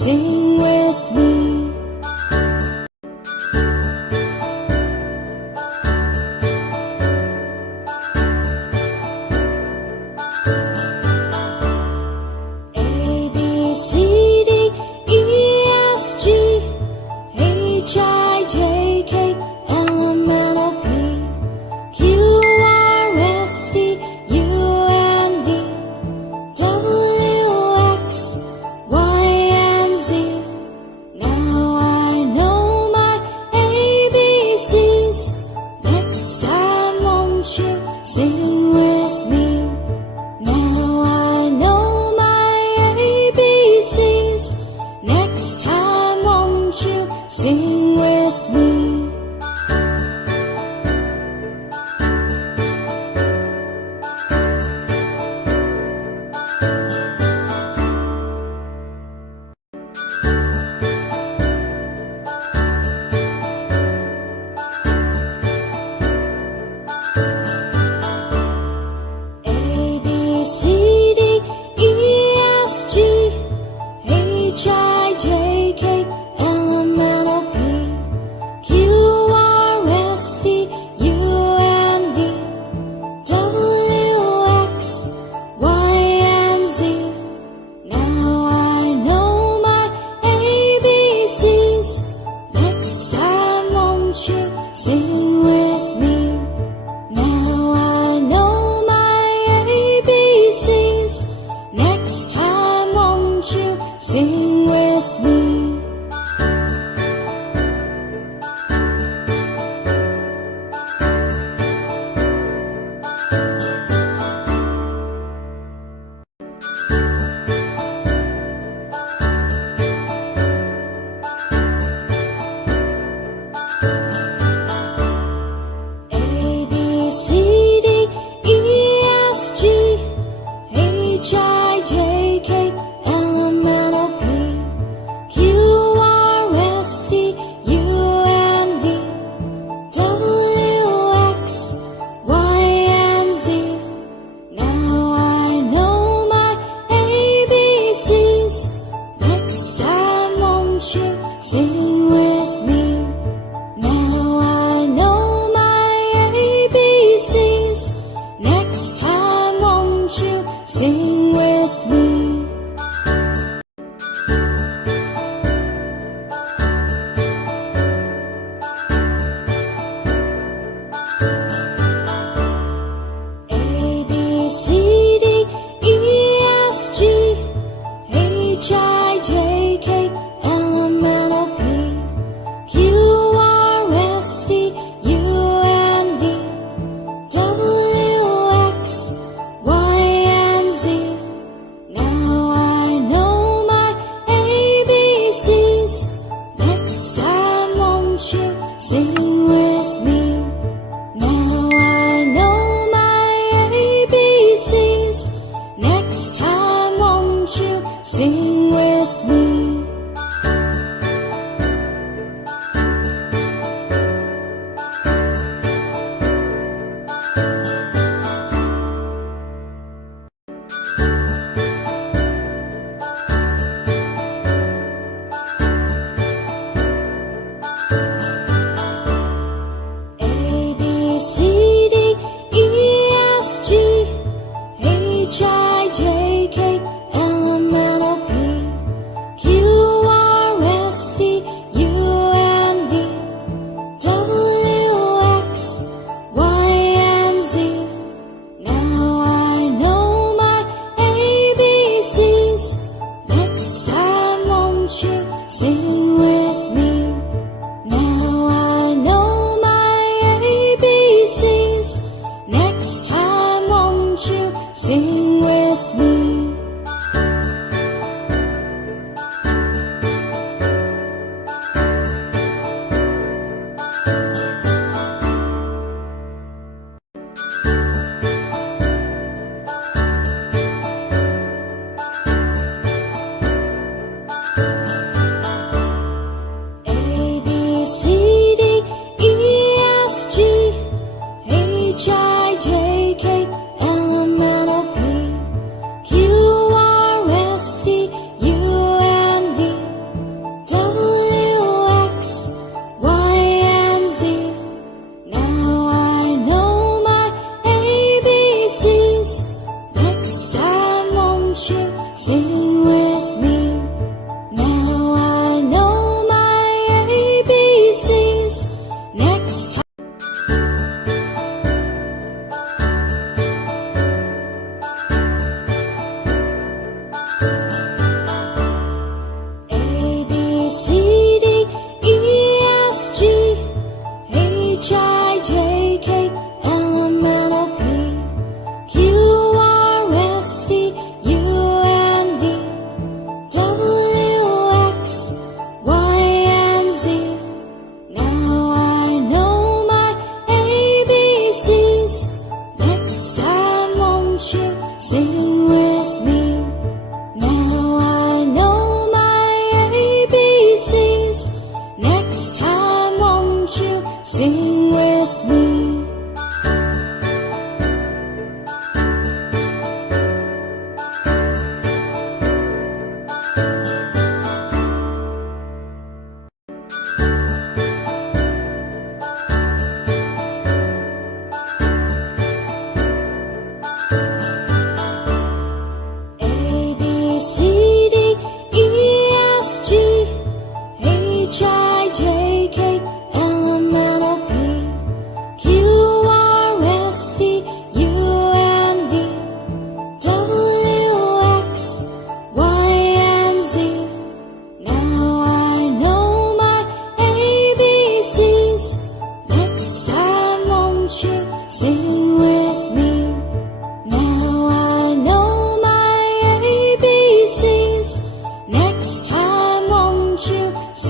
sing with me. A, B, C, D, E, F, G, H, I, J, K, L, M, N, O, P, Q, R, S, T, U, and V, W, X, Y, and Z. Now I know my ABCs. Next time won't you sing with me? Now I know my ABCs. Next time won't you sing with me? A, B, C, D, E, F, G, H, I, J, K, L, M, N, O, P, Q, R, S, T, U, and V, W, X, Y, and Z. Now I know my ABCs. Next time won't you sing with me? Now I know my ABCs. Next time won't you sing with me? A, B, C, D, E, F, G, H, I, J, K, L, M, N, O, P, Q, R, S, T, U, and V, W, X, Y, and Z. Now I know my ABCs. Next time won't you sing with me? Now I know my ABCs. Next time won't you sing with me? Now I know my ABCs. Next time won't you sing with me? Now I know my ABCs. Next time won't you sing with me? Now I know my ABCs. Next time won't you sing with me? Now I know my ABCs. Next time won't you sing with me? Now I know my ABCs. A, B, C, D, E, F, G, H, I, J, K, L, M, N, O, P, Q, R, S, T, U, and V, W, X, Y, and Z. Now I know my ABCs. Next time won't you sing with me? Now I know my ABCs. Next time won't you sing with me?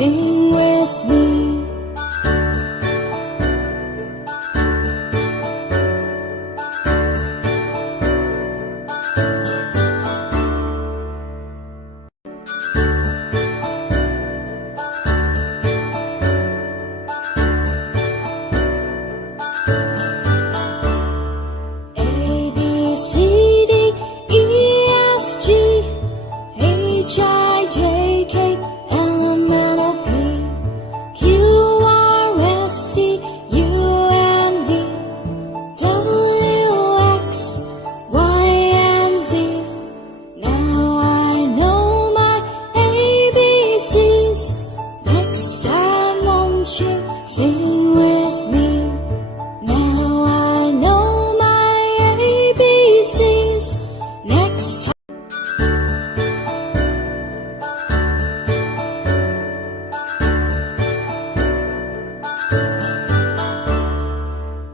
sing with me. A, B, C, D, E, F, G, H, I, J, K, L, M, N, O, P, Q, R, S, T, U, and V, W, X, Y, and Z. Now I know my ABCs. Next time won't you sing with me? Now I know my ABCs. Next time.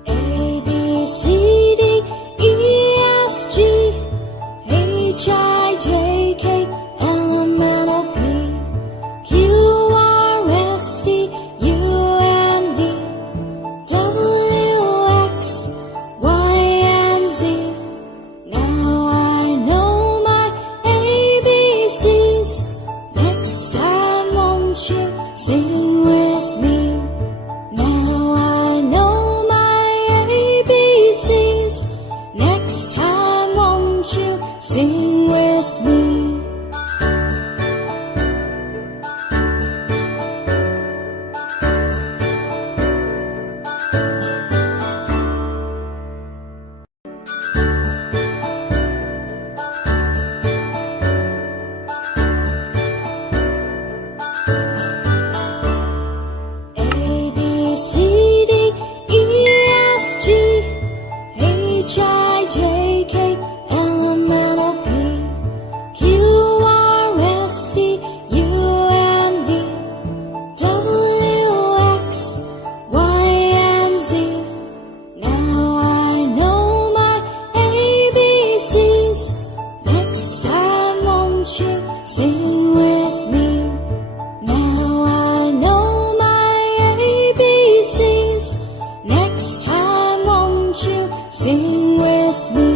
A, B, C, D, E, F, G, H, I, J, K, L, M, N, O, P, Q, R, S, T, U, and V, W, X, Y, and Z. Now I know my ABCs. Next time won't you sing with me? Now I know my ABCs. Next time won't you sing with me? A, B, C, D, E, F, G, H, I, J, K, L, M, N, O, P, Q, R, S, T, U, and V, W, X, Y, and Z. Now I know my ABCs. Next time won't you sing with me? Now I know my ABCs. Next time won't you sing with me?